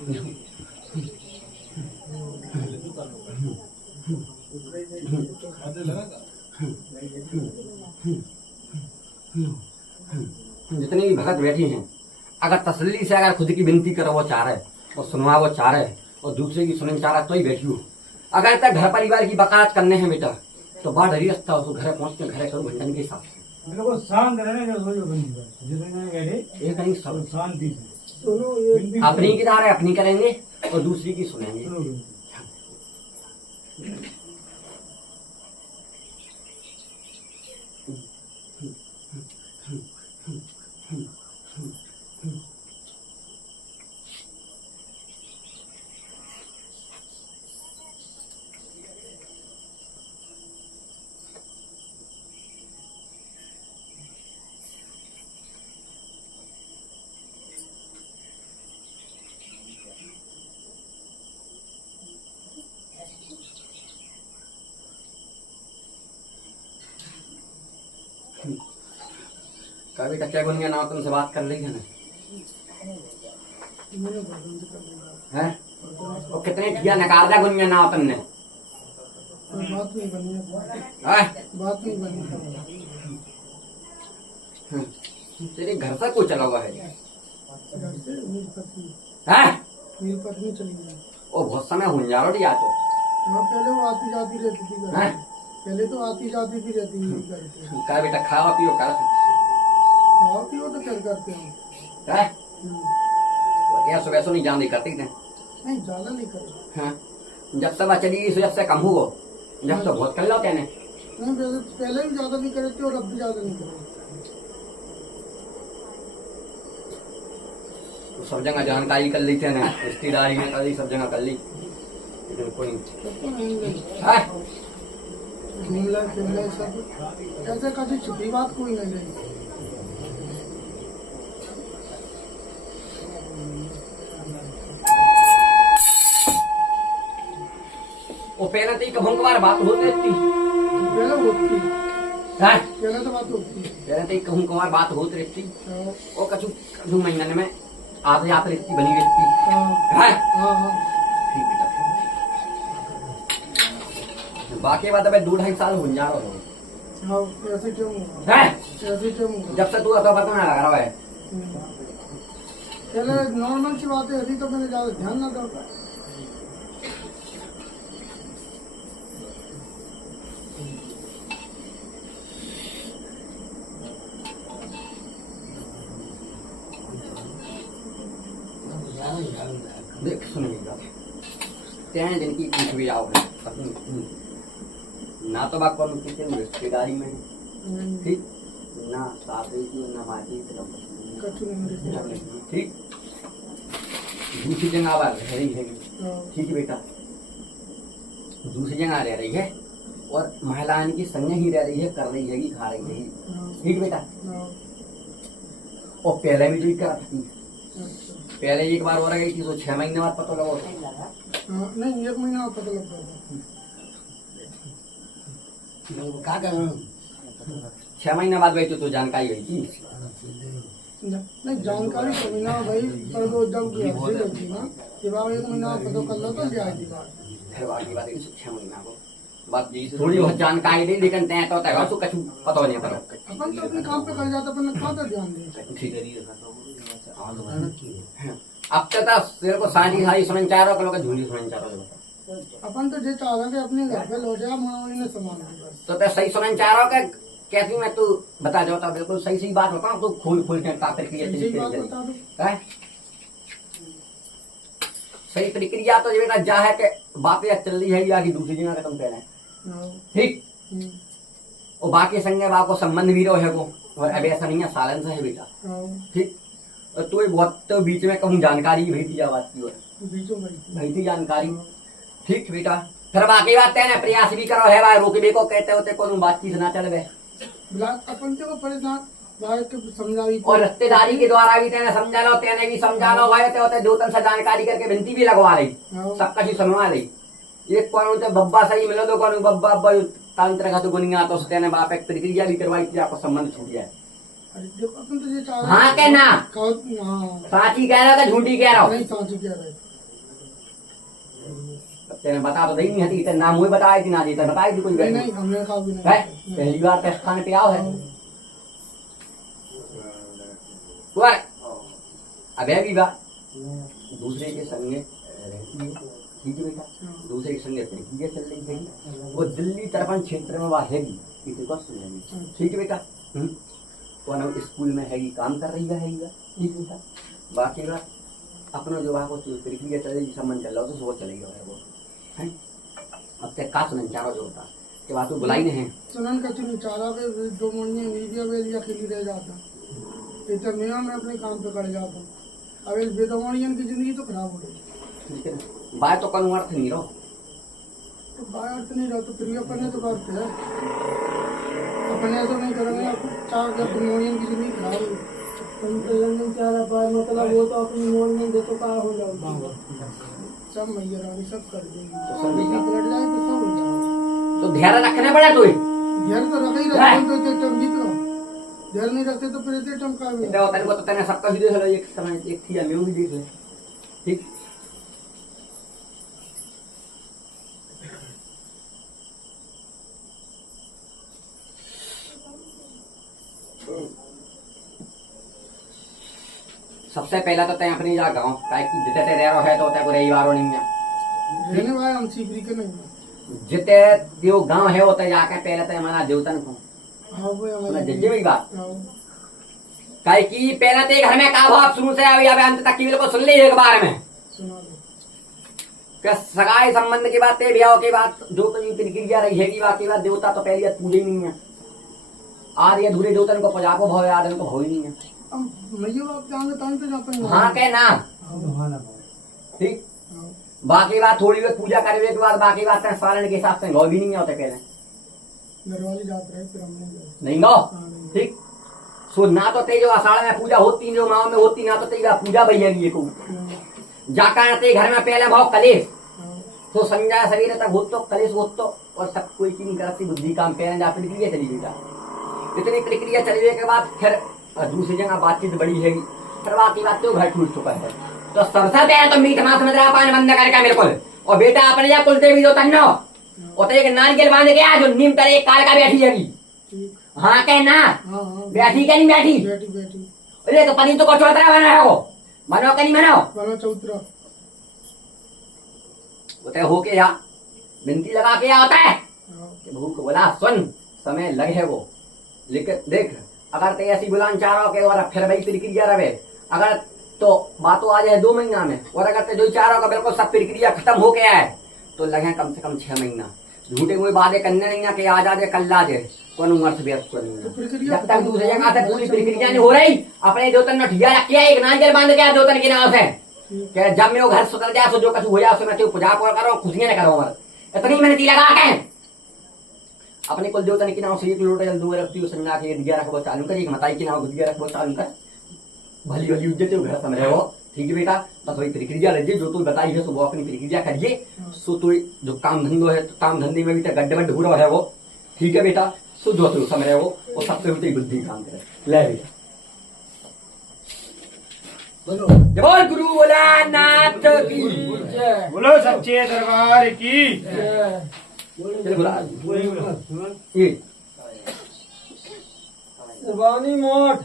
जितनी भी भगत बैठी हैं, अगर तसल्ली से अगर खुद की विनती करो वो चाह रहे और सुनवा वो चाह रहे और दूसरे की सुनने चाह रहा तो ही बैठी हो। अगर तक घर परिवार की बकात करने हैं बेटा तो बड़ा डरी रखता हो, घर पहुंच के घर करो भंडन के हिसाब से शांत रहने शांति से अपनी की धारा अपनी करेंगे और दूसरी की सुनेंगे। कभी टक्या गुनिया ना तुमसे बात कर ली है ना है वो कितने ठिया नकार दिया गुनिया ना तुमने बात नहीं बनी तेरे घर से को चला हुआ है मेरी पत्नी चली गई। ओ बहुत समय हुंजारो दिया तो हाँ पहले वो आती जाती रहती थी घर। पहले तो आती जाती भी रहती थी। का बेटा खावा पियो कर खाओ पियो तो क्या करते हैं यार सुबह सो नहीं जान करती थे नहीं ज्यादा नहीं करते। हाँ जब सब चली गई जब से कम हुआ जब तो बहुत कर लो कहने नहीं पहले भी ज्यादा नहीं करते और अब भी ज्यादा नहीं करते। तो सब जगह जानकारी कर ली थे ना रिश्तेदारी में कर ली सब जगह कर ली कोई घूमला फिरला सब ऐसे कभी छुपी बात कोई नहीं रही। वो पहले तो कभी कभार बात होती रहती पहले होती पहले तो बात होती पहले तो कभी कभार बात होती रहती वो कछु कछु महीने में आधे आते रहती बनी रहती ठीक बेटा बाकी बात है 2-2.5 साल हो जा रहा हो ऐसे क्यों जब से तू आता पता ना लगा रहा है पहले नॉर्मल सी बात है अभी तो मैंने ज्यादा ध्यान ना करता। देख सुनिएगा 3 दिन की कुछ भी आओ ना तो बात कौन किसी रिश्तेदारी में ठीक ना शादी की ना माटी ठीक दूसरी जगह आवाज रह रही है ठीक है बेटा दूसरी जगह रह रही है और महिलाएं की संग ही रह रही है कर रही है खा रही है ठीक बेटा और पहले भी तो क्या थी पहले एक बार और गई थी तो 6 महीने बाद पता लगा नहीं 1 महीना पता लगता था 6 महीने बाद गई तो जानकारी हुई थी नहीं जानकारी कभी ना भाई पर वो जब थी ना कि बाबा 1 महीना पता कर लो तो जाएगी बात 6 महीना को बात थोड़ी बहुत जानकारी दे लेकिन तय तो तय तो कछु पता नहीं पड़ा अपन तो अपने काम पे कर जाता अपन कहाँ तक ध्यान दें। अब तक तेरे को साझी सारी सुनन चाह रहा हो झूठी सुनन चाह रहा अपन तो जे चाह रहे हैं अपने घर पे लौटे मनोरंजन सामान तो ते सही सुनन चाह रहा हो कैसी मैं तू बता जाता बिल्कुल सही सही बात बताऊँ तू खोल खोल के प्रक्रिया सही प्रक्रिया तो बेटा जा है कि बातें चल रही है या कि दूसरी जगह का तुम कह रहे हैं ठीक और बाकी संगे बाप को संबंध भी रहे को और अब ऐसा नहीं है सालन से है बेटा ठीक और तू बहुत तो बीच में कहूँ जानकारी भेजी आवाज की ओर भेजी जानकारी ठीक बेटा फिर बाकी बात है प्रयास भी करो है भाई रोकने को कहते होते को बातचीत ना चल अपन को परेशान समझावी और रिश्तेदारी के द्वारा भी तेने समझा लो तेने भी समझा लो भाई होते दो तन से जानकारी करके विनती भी लगवा रही सब कशी सुनवा रही एक कौन होते बब्बा सही मिलो दो कौन बब्बा तंत्र का तो गुनिया तो तेने बाप एक प्रक्रिया भी करवाई थी आपको संबंध छूट गया अपन तो ये चाह हाँ के ना हाँ साची कह रहा था झूठी कह रहा नहीं साची कह रहे तेने बता तो नहीं हती, तेरे नाम वही बताया थी ना जी, तेने बताई थी कोई नहीं नहीं हमने कहा भी है नहीं पहली बार टेस्ट खाने पे आओ है कुंवर अबे भी बात दूसरे के संगे रहती है, ठीक है बेटा, दूसरे के संगे प्रक्रिया चल रही है, वो दिल्ली तरपन क्षेत्र में वह हैगी, ठीक है बेटा। वो ना स्कूल में हैगी काम कर रही है, ठीक है बेटा। बाकी बात अपना जो वहाँ को प्रक्रिया चल रही संबंध चल रहा हो तो वो चलेगा वो है। अब तक का सुनन चाहो जो होता कि बात बुलाई नहीं है सुनन का चुनी चारा पे दो महीने मीडिया में लिया खिली रह जाता, इतना मैं अपने काम पे कर जाता। अब इस बेदवानियन की जिंदगी तो खराब हो रही ठीक है ना, बात तो कल अर्थ नहीं रहो तो बाहर तो नहीं रहा तो प्रिय करने तो बात है अपने ऐसा नहीं करेंगे, चार जब बेदवानियन की जिंदगी खराब हो मतलब वो तो अपनी मोल में देखो कहा हो जाओ सब मैया रानी सब कर देंगी, तो सब बेटा पलट जाए तो सब हो जाओ। तो ध्यान रखना पड़ा तो ध्यान तो रख ही रहे तो टम जीत रहो, ध्यान नहीं रखते तो फिर इतने टम का भी तेरे को तो तेने सबका भी देख लो, एक समय एक थी मैं भी देख ले, ठीक। सबसे पहला तो तय अपनी जा गाँव जिते ते रह है तो तय को रविवार नहीं है, रहने वाले हम सीपरी के नहीं जिते जो गांव है वो तय जाके पहले तय हमारा देवतन को हाँ वो सुना जल्दी वही बात हाँ कहे कि पहले ते घर में का भाव शुरू से अभी अभी अंत तक की बिल्कुल सुन ली एक बार में सुना दो कि सगाई संबंध की बात है, ब्याह की बात जो कहीं प्रक्रिया रही है की बात देवता तो पहले पूजे ही नहीं है, आदि अधूरे देवतन को पजा को भाव आदि को भाव ही नहीं है। अब मैं ये बात जान लेता हूँ तो जाते हाँ के ना ठीक। बाकी बात थोड़ी बहुत पूजा करने के बाद बाकी बात सालन के हिसाब से गौ भी नहीं होते पहले घर वाली जात रहे फिर हमने नहीं गौ ठीक। सो ना तो ते जो आषाढ़ में पूजा होती जो माओ में होती ना तो ते पूजा भैया को जाकर ते घर में पहले भाव कलेश तो संजय सवेरे तक हो तो कलेश हो तो और सब कोई की नहीं करती बुद्धि काम पहले जा प्रक्रिया चली गई, इतनी प्रक्रिया चलने के बाद फिर दूसरी जगह बातचीत बड़ी है, फिर बाकी बात तो घर टूट चुका है। तो सरसा पे तो मीठ मांस मदरा पान बंद करके बिल्कुल और बेटा अपने जा कुलते भी दो तन्नो और एक नारियल बांध के जो नीम करे एक काल का बैठी जाएगी हाँ के ना बैठी क्या नहीं बैठी बेटी बेटी अरे तो पनीर तो को चौतरा बना है वो मनो का नहीं मनो बनो चौतरा बोते हो के या बिनती लगा के आता है कि बहू को बोला सुन समय लगे है वो लेकिन देख अगर ते ऐसी बुलान चाह रहा हो के और फिर भाई प्रक्रिया रहे अगर तो बात आ जाए 2 महीना में और अगर ते जो चाह रहा हो बिल्कुल सब प्रक्रिया खत्म हो गया है तो लगे कम से कम 6 महीना झूठे कोई बातें करने नहीं ना कि आज आ जाए कल आ जाए कौन अर्थ व्यस्त को नहीं जब तक दूसरी जगह से पूरी प्रक्रिया नहीं हो रही अपने जोतन नठिया रख के एक नारियल बांध के जोतन के नाम से कि जब मैं वो घर सुधर जाए जो कुछ हो जाए उसमें तो पूजा करो खुशियां न करो इतनी मेहनती लगा के अपने कुल देवता की नाम से 1 लोटा जल 2 रखती संज्ञा के दिया रखबो चालू कर, एक मताई की नाम दिया रखबो चालू कर, भली भली उज्जत घर समझ हो ठीक है बेटा। बस वही प्रक्रिया रहिए जो तू बताई है सो वो अपनी प्रक्रिया करिए, सो तो जो काम धंधो है तो काम धंधे में भी तो गड्ढे बड्ढ हो रहा है वो ठीक है बेटा। सो जो तू समझ वो और सबसे होती बुद्धि काम करे ले बेटा बोल गुरु बोला नाथ की बोलो सच्चे दरबार की शिवानी मोठ